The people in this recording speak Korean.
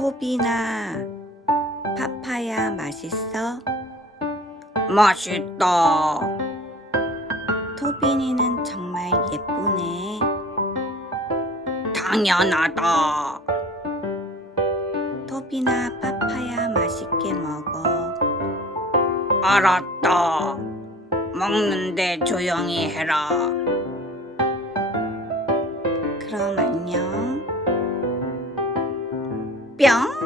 토비나, 파파야 맛있어? 맛있다. 토빈이는 정말 예쁘네. 당연하다. 토비나, 파파야 맛있게 먹어. 알았다. 먹는데 조용히 해라. 그럼 안녕. 뿅!